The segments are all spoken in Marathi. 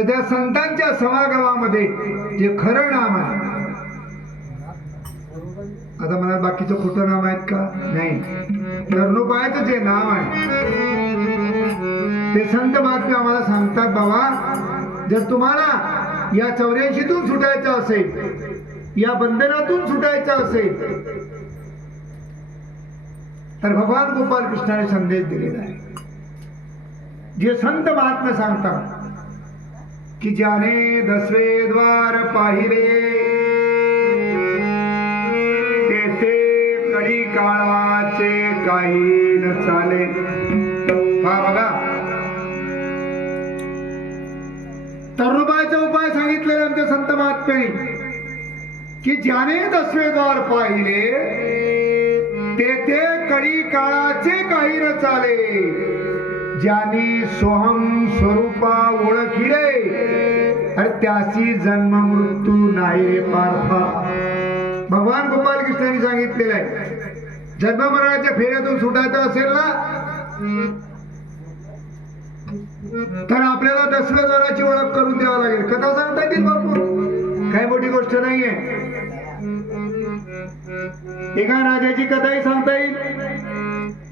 तर त्या संतांच्या समागमामध्ये जे खरं नाम आहे, आता मला बाकीचं खोटं नाम आहेत का? नाही. धर्मोपायाचं जे नाव आहे ते संत महात्मे आम्हाला सांगतात, बाबा जर तुम्हाला या 84तून सुटायचं असेल, या बंधनातून सुटायचं असेल, तर भगवान गोपाल कृष्णाने संदेश दिलेला आहे. जे संत महात्मे सांगतात की ज्याने 10वे द्वार पाहिले तेथे कडी काळाचे काही न चाले. बघा, तरुणाचा उपाय सांगितलेला आमच्या संत महात्म्यांनी की ज्याने 10वे द्वार पाहिले तेथे कडी काळाचे काही न चाले. ज्यानी सोहम स्वरूपा ओळखिले अरे त्याची जन्म मृत्यू नाही रे पार्था. भगवान गोपाल कृष्णांनी सांगितलेलं आहे, जन्म मरणाच्या फेऱ्यातून सुटायचं असेल ना, तर आपल्याला 10व्या द्वाराची ओळख करून द्यावं लागेल. कथा सांगता येतील भरपूर, काही मोठी गोष्ट नाहीये. एका राजाची कथाही सांगता येईल,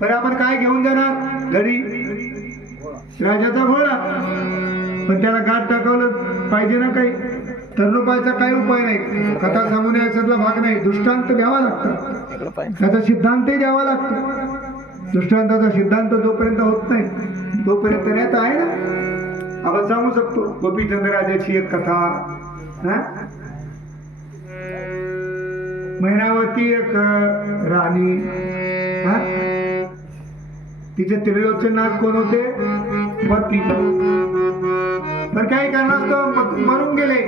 पण आपण काय घेऊन जाणार घरी? राजाचा घोडा, पण त्याला गाठ टाकवलं पाहिजे ना काही. तरुणाचा काही उपाय नाही, कथा सांगून याच्यातला भाग नाही. दृष्टांत द्यावा लागतो, त्याचा सिद्धांतही द्यावा लागतो. दृष्टांताचा सिद्धांत जोपर्यंत होत नाही तोपर्यंत नाही. तर आहे ना, आपण सांगू शकतो गोपीचंद राजाची एक कथा. महिनावती एक राणी, तिचे त्रिलोचनाथ कोण होते? पती. पण काही कारणास्तव मरून गेले.